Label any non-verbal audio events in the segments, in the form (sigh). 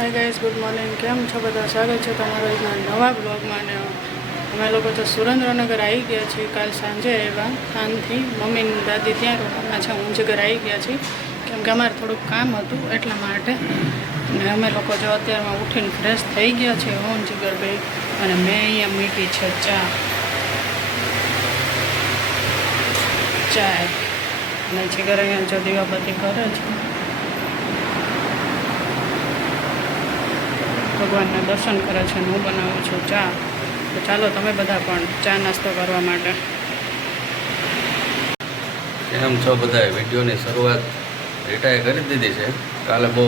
Hi guys good morning કેમ છો બધા? સ્વાગત છે તમારા એકના નવા બ્લોગમાં ને અમે લોકો તો સુરેન્દ્રનગર આવી ગયા છીએ. કાલ સાંજે આવ્યા. સાંજથી મમ્મી દાદી ત્યાં રોકાણા છે. હું જગર આવી ગયા છીએ. કેમ કે અમારે થોડુંક કામ હતું એટલા માટે. અને અમે લોકો જો અત્યારમાં ઉઠીને ફ્રેશ થઈ ગયા છે હું જીગર ભાઈ અને મેં અહીંયા મીઠી છે ચા. ચાય અને જીગર અહીંયા જો દીવાબત્તી કરે છે. ભગવાનના દર્શન કરે છે, હું બનાવું છું ચા. તો ચાલો તમે બધા પણ ચા નાસ્તો કરવા માટે. કેમ છો બધા વિડીયોની શરૂઆત રીટાએ કરી દીધી છે. કાલે બહુ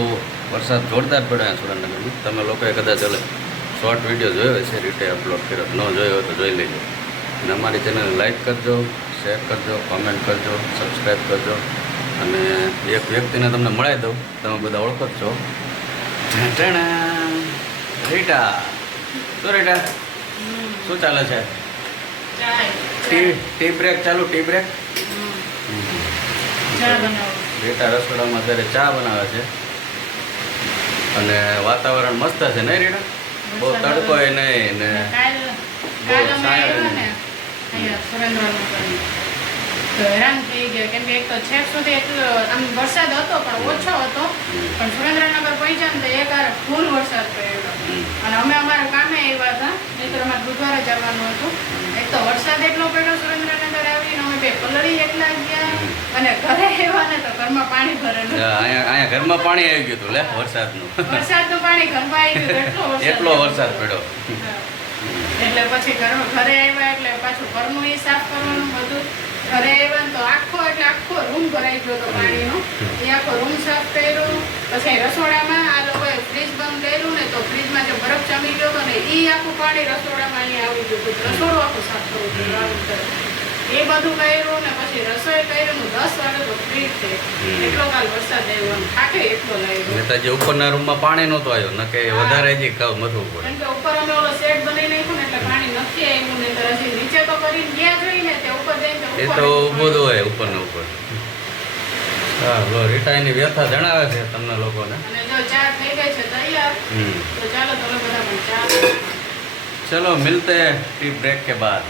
વરસાદ જોરદાર પડ્યો સુરેન્દ્રનગરમાં તમે લોકોએ કદાચ શોર્ટ વીડિયો જોયો હશે, રીટે અપલોડ કર્યો. ન જોયો હોય તો જોઈ લેજો. અને અમારી ચેનલ લાઈક કરજો શેર કરજો કોમેન્ટ કરજો સબસ્ક્રાઈબ કરજો. અને એક વ્યક્તિને તમને મળાવી દઉં. તમે બધા ઓળખો જ છો. ઢાંઢાણા. રીટા. શું રીટા? શું ચાલે છે? ટી ટી બ્રેક ચાલુ ટી બ્રેક રીટા રસોડામાં અત્યારે ચા બનાવે છે. અને વાતાવરણ મસ્ત છે નહીં રીટા? બહુ તડકો એ નહીં ને તો હેરાન થઈ ગયા કેમ કે એક તો છેક સુધી એટલો આમ વરસાદ હતો પણ ઓછો હતો. પણ સુરેન્દ્રનગર પહોંચ્યા ને તો એક આ ફૂલ વરસાદ પડ્યો હમ. અને અમે અમારા કામે આવ્યા અમારે બુધવારે જવાનું હતું. એક તો વરસાદ એટલો પડ્યો સુરેન્દ્રનગર આવીને અમે બે પલળી એકલા ગયા અને ઘરે એવા ને તો ઘરમાં પાણી ભરેલું. અહીંયા ઘરમાં પાણી આવી ગયું હતું લે વરસાદનું. વરસાદનું પાણી ઘરમાં આવી ગયું એટલો વરસાદ પડ્યો. એટલે પછી ઘર ઘરે આવ્યા એટલે પાછું ઘરનું એ સાફ કરવાનું બધું. ઘરે આવ્યા તો આખો એટલે આખો રૂમ ભરાઈ ગયો હતો પાણીનો. એ આખો રૂમ સાફ કર્યો. પછી રસોડામાં આ લોકોએ ફ્રીજ બંધ કર્યું ને તો ફ્રીજમાં જે બરફ જમી ગયો હતો ને એ આખું પાણી રસોડામાં અહીંયા આવી ગયું હતું. રસોડું આખું સાફ કરવું હતું એ બધું કર્યું ને પછી રસોઈ કર્યું દસ વાગે તો ફ્રીજ છે એટલો કાલ વરસાદ આવ્યો અને થાકે એટલો લાગ્યો. નેતાજી ઉપરના રૂમમાં પાણી નહોતો આવ્યો. ન કે વધારે જ મથવું પડે કે ઉપર અમે ઓલો સેટ બનાવી નાખ્યું ને એટલે પાણી નથી આવ્યું. ને તો હજી નીચે તો કરીને ગયા જોઈને તે ઉપર જઈને એ તો ઊભો તો હોય ઉપર. ને ઉપર ચાલો રીટાઈની વ્યથા જણાવે છે તમને લોકોને. ચલો મિલતે ટી બ્રેક કે બાદ.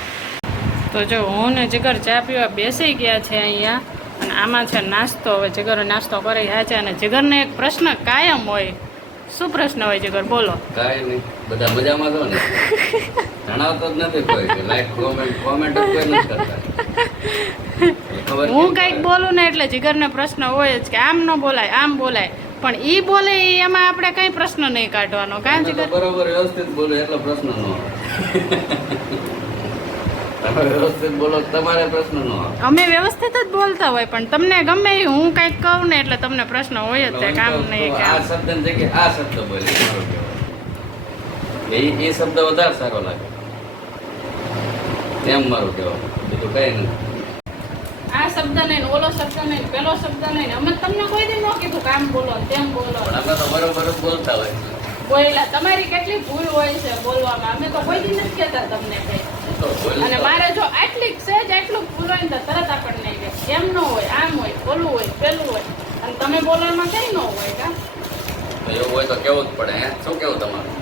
તો જો હું ને જગર ચા પીવા બેસી ગયા છે અહીંયા અને આમાં છે નાસ્તો. હવે જગર નાસ્તો કરી રહ્યા છે અને જગરને એક પ્રશ્ન કાયમ હોય. શું પ્રશ્ન હોય જગર? બોલો. કાંઈ નહીં બધા મજામાં છો ને? (laughs) જણાવતો જ નથી કોઈ કે લાઈક કોમેન્ટ કોમેન્ટ કોઈ નથી કરતા. હું કંઈક બોલું ને એટલે જીગરને પ્રશ્ન હોય જ કે આમ ન બોલાય આમ બોલાય. પણ ઈ બોલે એમાં આપણે કઈ પ્રશ્ન નહીં કાઢવાનો. કાં જીગર બરોબર વ્યવસ્થિત બોલો એટલો પ્રશ્ન ન આવે. વ્યવસ્થિત બોલો તમારે પ્રશ્ન ન આવે. અમે વ્યવસ્થિત જ બોલતા હોય પણ તમને ગમે હું કંઈક કહું ને એટલે તમને પ્રશ્ન હોય જ કામ નહીં આ શબ્દ જગ્યાએ આ શબ્દ બોલી એ શબ્દ વધારે સારો લાગે. એમ મારું કહેવાનું બીજું કઈ નથી. આ શબ્દ નહીં ઓલો શબ્દ નહીં પેલો શબ્દ નહીં અમે તમને કોઈ દી ન કીધું કામ બોલો તેમ બોલો. અમે તો બરોબર બોલતા હોય. તમારી કેટલી ભૂલ હોય છે બોલવામાં. અમે તો કોઈ દી નથી કહેતા તમને કઈ. અને મારે જો આટલી છે જ આટલું ભૂલ હોય ને તરત આપણને કહે. એમ ન હોય આમ હોય પેલું હોય પેલું હોય. અને તમે બોલવામાં કઈ ન હોય કા? એવું હોય તો કેવું જ પડે શું કેવું તમારું?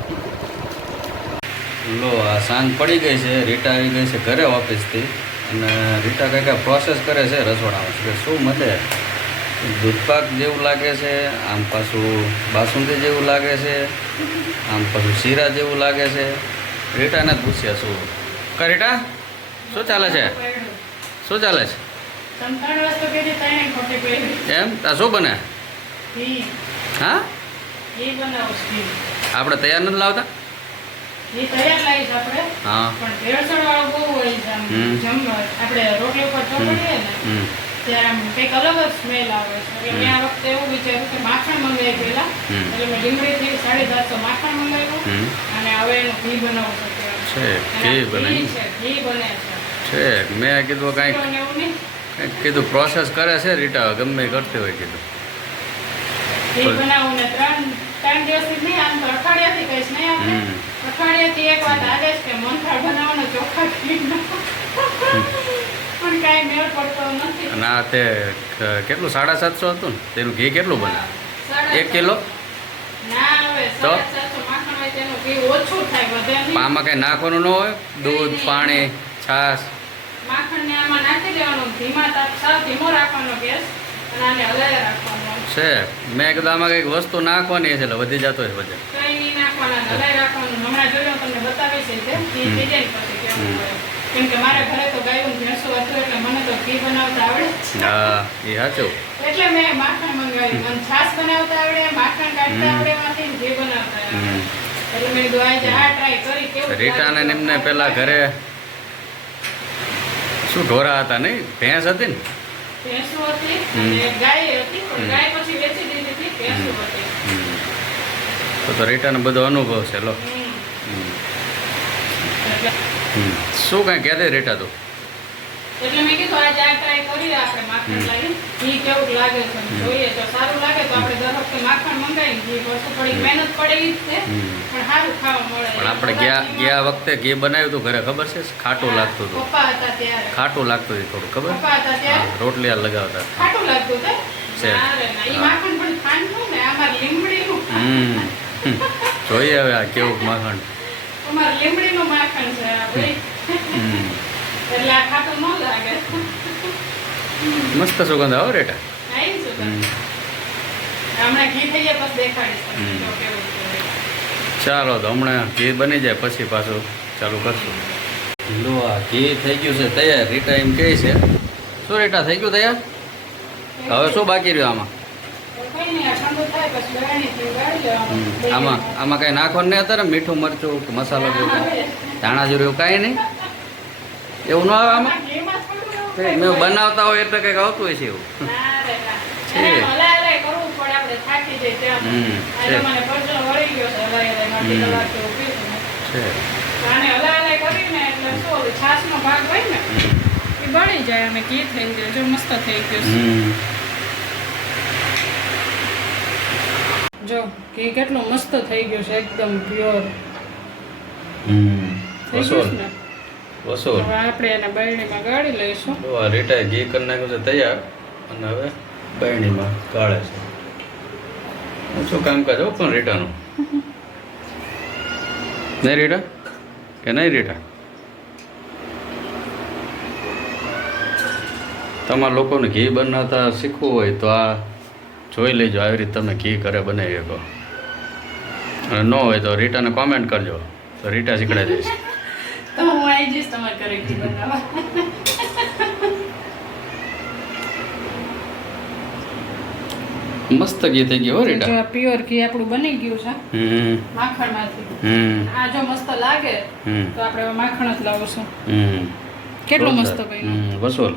લો આ સાંજ પડી ગઈ છે રીટા આવી ગઈ છે ઘરે ઓફિસથી. અને રીટા કંઈક પ્રોસેસ કરે છે રસોડામાં. કે શું મતે દૂધપાક જેવું લાગે છે આમ પાછું બાસુંદી જેવું લાગે છે આમ પાછું શીરા જેવું લાગે છે. રીટાને પૂછ્યા શું? કા રીટા? શું ચાલે છે? શું ચાલે છે? એમ? તા શું બને? હા? આપણે તૈયાર નથી લાવતા ઘી તૈયાર લાવીશ આપણે હા. પણ ભેળસેળ વાળો બહુ હોય છે મેં કીધું કાંઈક કંઈક કીધું પ્રોસેસ કરે છે રીટા ગમે કરતી હોય કીધું. ઘી બનાવું ને ત્રણ ત્રણ દિવસથી નહીં આમ તો અઠવાડિયાથી કહીશ નહીં આપણે. અઠવાડિયાથી એક વાત આદેશ કે મોહનથાળ બનાવવાનો ચોખ્ખા પણ કાંઈ મેળ પડતો નથી. અને આ તે કેટલું સાડા સાતસો હતું ને? તેનું ઘી કેટલું બને? એક કિલો? તો? આમાં કઈ નાખવાનું ન હોય? દૂધ પાણી છાશ? માખણને આમાં નાખી દેવાનું. ધીમા તાપ સાવ ધીમો રાખવાનો ગેસ અને આને હલાવી રાખવાનો. છે. મેં કીધું આમાં કંઈક વસ્તુ નાખવાની છે એટલે વધી જતો હોય વજન. કઈ નહીં નાખવાના હલાવી રાખવાનું. હમણાં જોયું તમને બતાવી છે તે ઘી થઈ જાય પછી કેવું હોય કેમ કે મારા ઘરે તો ગાયું ભેંસો હતું એટલે મને તો ઘી બનાવતા આવડે. હા એ સાચું. એટલે મેં માખણ મંગાવ્યું. મને છાશ બનાવતા આવડે માખણ કાઢતા આવડે એમાંથી ઘી બનાવતા આવડે. એટલે મેં કીધું આજે આ ટ્રાય કરી કેવું રીટાને એમને પેલા ઘરે શું ઢોરા હતા નહીં? ભેંસ હતી ને? ભેંસો હતી અને ગાય હતી પણ ગાય પછી વેચી દીધી હતી ભેંસો હતી. તો તો રીટાને બધો અનુભવ છે લો. શું કાંઈ ક્યારે રીટા તું. એટલે મેં કીધું આજે આ ટ્રાય કરીએ આપણે માખણ હમ. ઘી કેવું લાગે છે? જોઈએ તો સારું લાગે તો આપણે દર વખતે માખણ મંગાવી ઘી વસ્તુ થોડી મહેનત પડે જ છે પણ સારું ખાવા મળે. પણ આપણે ગયા ગયા વખતે ઘી બનાવ્યું હતું ઘરે ખબર છે? ખાટું લાગતું હતું. પપ્પા હતા ત્યારે. ખાટું લાગતું હતું થોડું ખબર? પપ્પા હતા ત્યારે? રોટલી આ લગાવતા ખાટું લાગતું છે. માખણ પણ ને આમાં લીમડીનું હમ. જોઈએ હવે આ કેવું (laughs) માખણ. અમારે લીમડીનું માખણ છે આ ભાઈ. એટલે આ ખાટું ન લાગે. મસ્ત સુગંધ આવો રેટા. હમણાં ઘી થઈ પછી દેખાડીશ કેવું છે. ચાલો તો હમણાં ઘી બની જાય પછી પાછું ચાલુ કરશું. લો આ ઘી થઈ ગયું છે તૈયાર. રીટા એમ કહે છે. શું રીટા થઈ ગયું તૈયાર? હવે શું બાકી રહ્યું આમાં? આમાં આમાં કાંઈ નાખવાનું નહીં અત્યારે મીઠું મરચું કે મસાલો જેવું ધાણા જેવું કાંઈ નહીં? એવું ન આવે આમાં? મેં બનાવતા હોય એટલે કંઈક આવતું હોય છે એવું. ના છે. એને હલાય હલાય કરવું પડે, આપણે થાકી જઈએ ત્યાં. હમ, આજે છે. મને પરસેવો વળી ગયો છે હલાય હલાય, અડધી હમ. કલાક જેવું પીધું મેં. છે. આને હલાય હલાય કરીને એટલે શું ઓલું છાશનો ભાગ હોય ને એ બળી જાય અમે ઘી થઈ ગયો જો મસ્ત થઈ ગયું છે. હમ જો ઘી કેટલું મસ્ત થઈ ગયું છે એકદમ પ્યોર વસોલ. હવે આપણે એને બરણીમાં ગાળી લઈશું. જો આ રીટાએ ઘી કરી નાખ્યું છે તૈયાર અને હવે બરણીમાં ગાળે છે. ઓછું કામકાજ હો પણ રીટાનું. (laughs) નહીં રીટા? કે નહીં રીટા? તમારા લોકોને ઘી બનાવતા શીખવું હોય તો આ જોઈ લેજો આવી રીતે તમે ઘી કરે બનાવી શકો. અને ન હોય તો રીટાને કોમેન્ટ કરજો. તો રીટા (laughs) તો હું આવી જઈશ તમારે ઘરે બનાવવા. મસ્ત ઘી થઈ ગયું હો રીટા. પ્યોર ઘી આપણું બની ગયું છે. માખણમાંથી. આ જો મસ્ત લાગે તો આપણે માખણ જ લાવશું. કેટલું મસ્ત. બન્યું. વસોલ.